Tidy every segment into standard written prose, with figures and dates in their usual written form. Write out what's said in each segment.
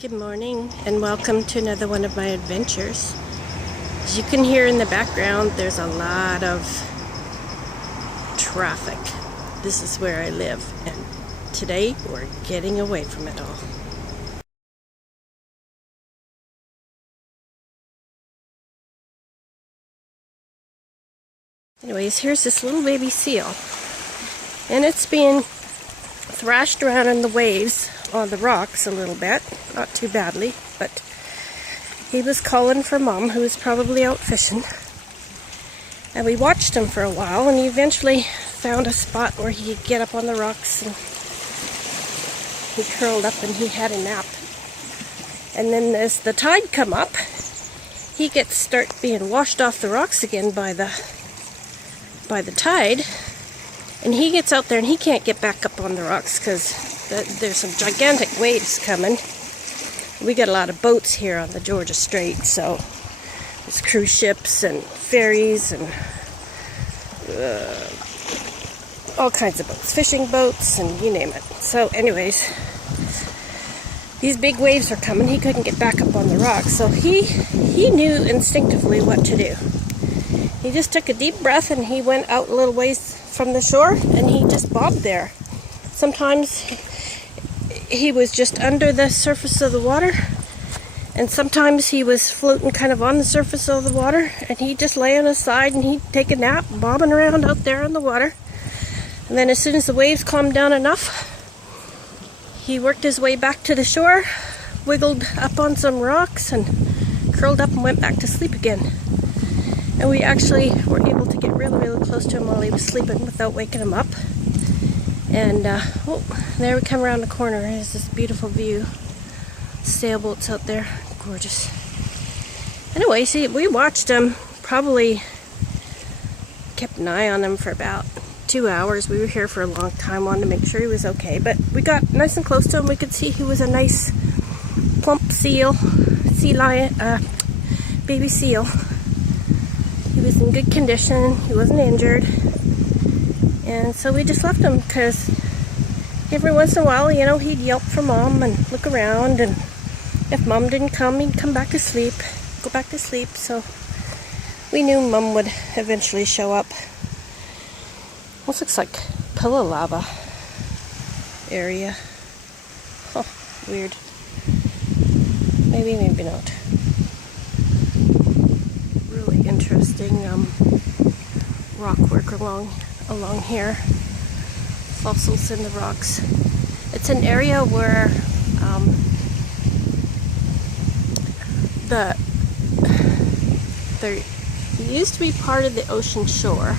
Good morning and welcome to another one of my adventures. As you can hear in the background, there's a lot of traffic. This is where I live, and today we're getting away from it all. Anyways, here's this little baby seal, and it's being thrashed around in the waves on the rocks a little bit, not too badly, but he was calling for Mom, who was probably out fishing. And we watched him for a while, and he eventually found a spot where he could get up on the rocks, and he curled up and he had a nap. And then as the tide come up, he gets start being washed off the rocks again by the tide, and he gets out there and he can't get back up on the rocks because there's some gigantic waves coming. We got a lot of boats here on the Georgia Strait, so there's cruise ships and ferries and all kinds of boats, fishing boats and you name it. So anyways, these big waves are coming. He couldn't get back up on the rocks, so he knew instinctively what to do. He just took a deep breath and he went out a little ways from the shore and he just bobbed there. Sometimes he was just under the surface of the water, and sometimes he was floating kind of on the surface of the water, and he'd just lay on his side and he'd take a nap, bobbing around out there in the water. And then as soon as the waves calmed down enough, he worked his way back to the shore, wiggled up on some rocks, and curled up and went back to sleep again. And we actually were able to get really, really close to him while he was sleeping without waking him up. And oh, there we come around the corner. There's this beautiful view. Sailboats out there, gorgeous. Anyway, see, we watched him, probably kept an eye on him for about 2 hours. We were here for a long time, wanted to make sure he was okay. But we got nice and close to him. We could see he was a nice, plump seal, sea lion, baby seal. He was in good condition. He wasn't injured. And so we just left him because every once in a while, you know, he'd yelp for Mom and look around, and if Mom didn't come, he'd come back to sleep, go back to sleep. So we knew Mom would eventually show up. This looks like pillow lava area. Oh, weird. Maybe, maybe not. Really interesting rock work along here. Fossils in the rocks. It's an area where there used to be part of the ocean shore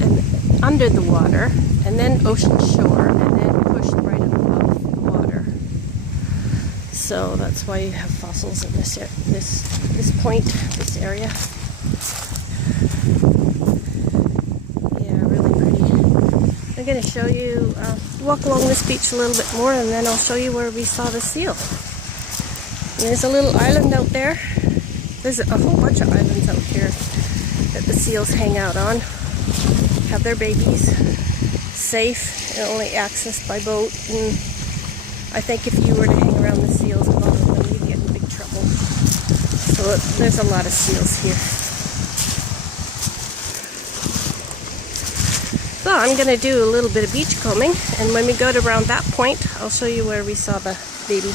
and under the water, and then ocean shore, and then pushed right above the water. So that's why you have fossils in this point, this area. I'm going to show you, walk along this beach a little bit more, and then I'll show you where we saw the seal. And there's a little island out there. There's a whole bunch of islands out here that the seals hang out on, have their babies, safe, and only accessed by boat. And I think if you were to hang around the seals and all of them, you'd get in big trouble. So there's a lot of seals here. So I'm going to do a little bit of beach combing, and when we go to around that point, I'll show you where we saw the baby.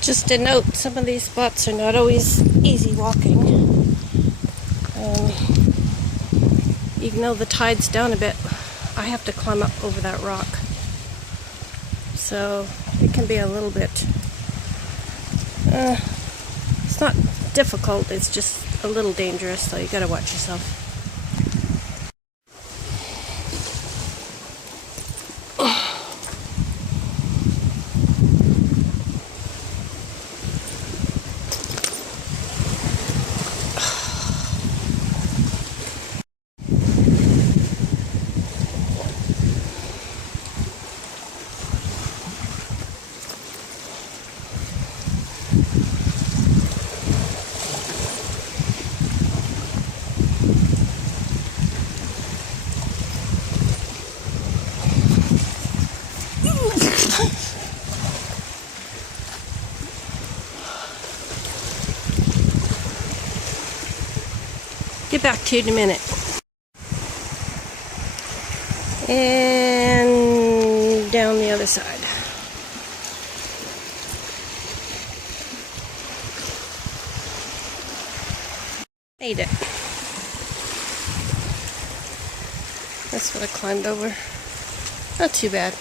Just a note, some of these spots are not always easy walking. Even though the tide's down a bit, I have to climb up over that rock. So it can be a little bit, it's not difficult, it's just a little dangerous, so you gotta watch yourself. get back to you in a minute. And down the other side. Made it. That's what I climbed over. Not too bad.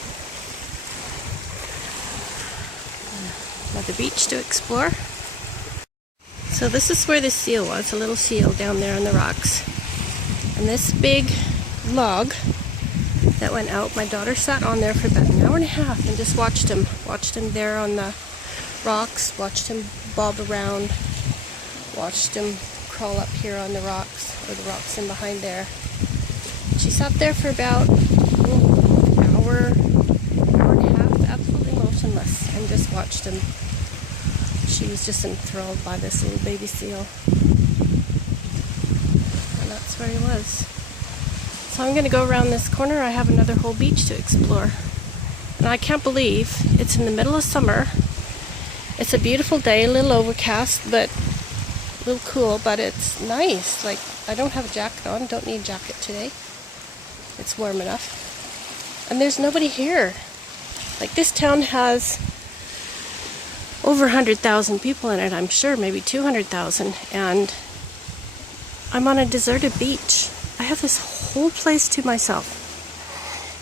Another beach to explore. So this is where the seal was, a little seal down there on the rocks. And this big log that went out, my daughter sat on there for about an hour and a half and just watched him. Watched him there on the rocks, watched him bob around, watched him crawl up here on the rocks, or the rocks in behind there. She sat there for about an hour and a half, absolutely motionless, and just watched him. She was just enthralled by this little baby seal. And that's where he was. So I'm going to go around this corner. I have another whole beach to explore. And I can't believe it's in the middle of summer. It's a beautiful day, a little overcast, but a little cool, but it's nice. Like, I don't have a jacket on, don't need a jacket today. It's warm enough. And there's nobody here. Like, this town has over 100,000 people in it, I'm sure, maybe 200,000, and I'm on a deserted beach. I have this whole place to myself.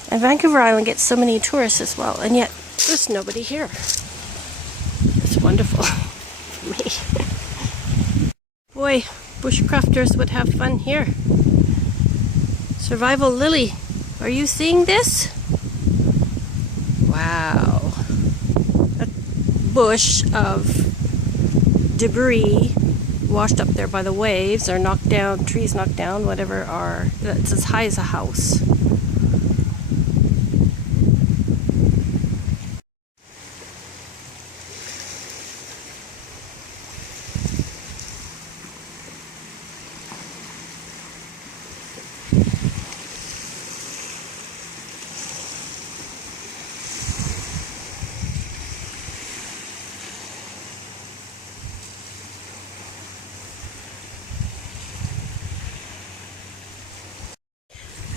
And Vancouver Island gets so many tourists as well, and yet there's nobody here. It's wonderful for me. Boy, bushcrafters would have fun here. Survival Lily, are you seeing this? Wow. A bush of debris washed up there by the waves, or knocked down, trees knocked down, whatever, are, it's as high as a house.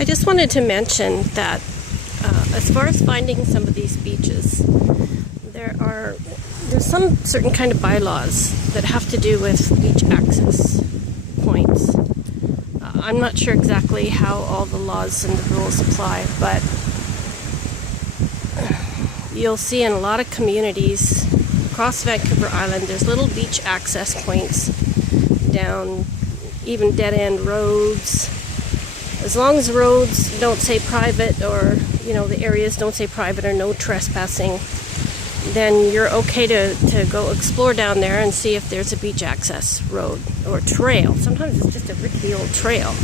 I just wanted to mention that as far as finding some of these beaches, there's some certain kind of bylaws that have to do with beach access points. I'm not sure exactly how all the laws and the rules apply, but you'll see in a lot of communities across Vancouver Island, there's little beach access points down even dead-end roads. As long as the roads don't say private, or, you know, the areas don't say private or no trespassing, then you're okay to go explore down there and see if there's a beach access road or trail. Sometimes it's just a rickety old trail.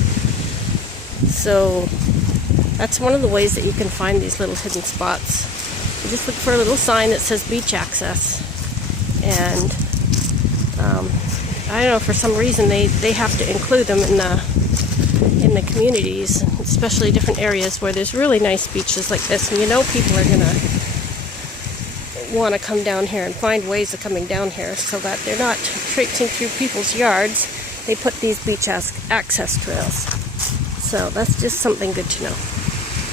So that's one of the ways that you can find these little hidden spots. You just look for a little sign that says beach access. And I don't know, for some reason they have to include them in the communities, especially different areas where there's really nice beaches like this, and you know people are gonna want to come down here and find ways of coming down here so that they're not traipsing through people's yards. They put these beach access trails. So that's just something good to know.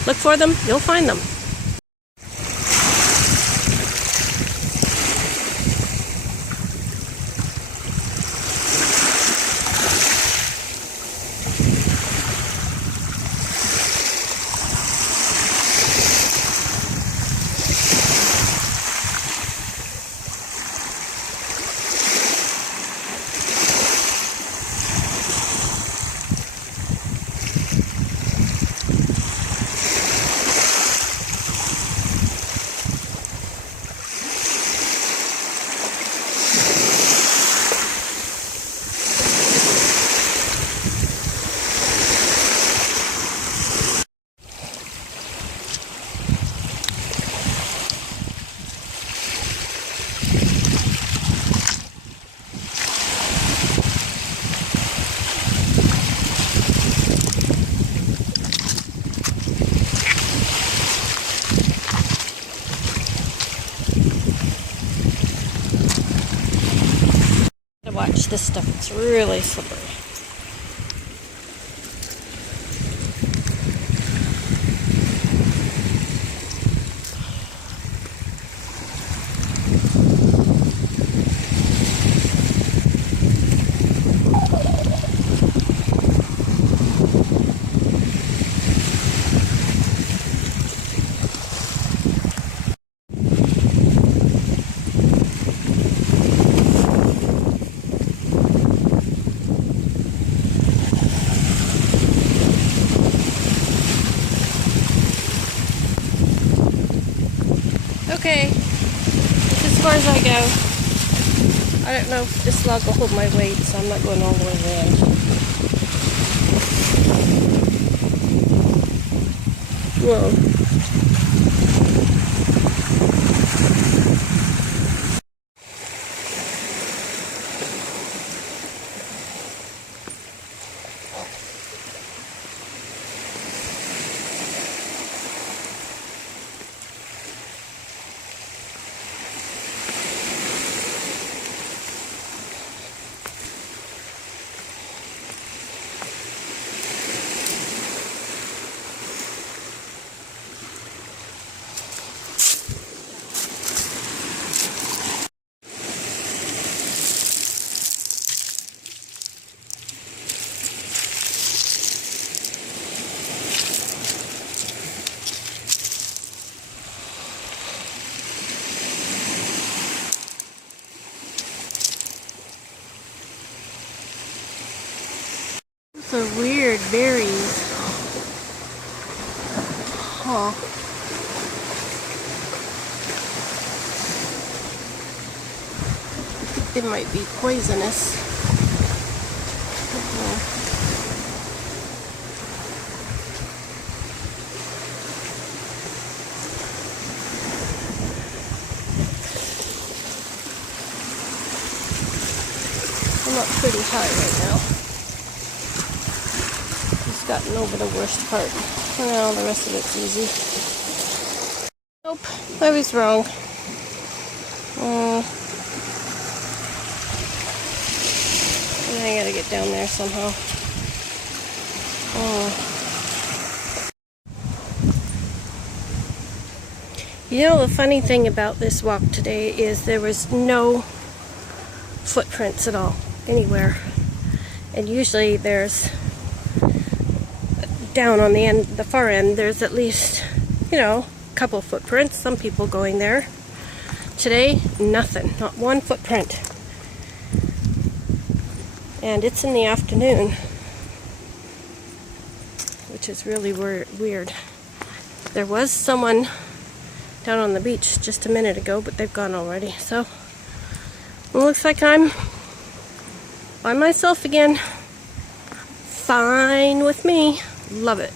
Look for them, you'll find them. Watch this stuff, it's really slippery. as I go. I don't know if this log will hold my weight, so I'm not going all the way to the end. Whoa. Those are weird berries. Huh. I think they might be poisonous. I'm up pretty high right now. Just gotten over the worst part. Well, the rest of it's easy. Nope, I was wrong. I gotta get down there somehow. You know, the funny thing about this walk today is there was no footprints at all, anywhere. And usually there's, down on the end, the far end, there's at least, you know, a couple footprints, some people going there. Today, nothing, not one footprint. And it's in the afternoon, which is really weird. There was someone down on the beach just a minute ago, but they've gone already. So, it looks like I'm by myself again. Fine with me. Love it.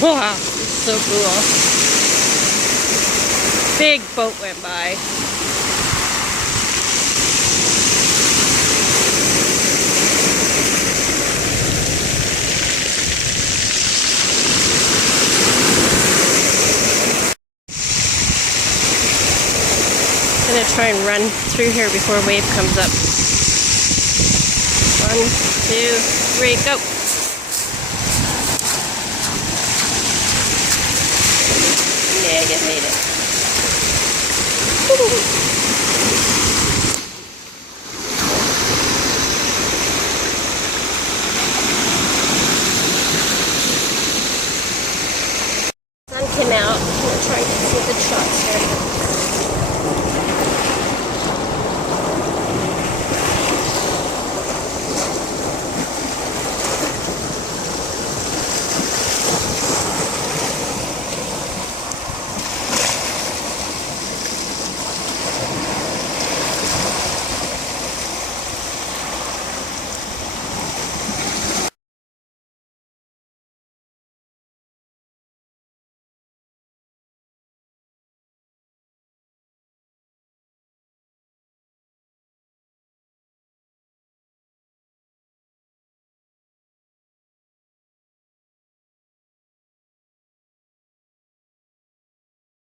Wow, so cool. Big boat went by. I'm gonna try and run through here before a wave comes up. 1, 2, 3, go! Yeah, I made it.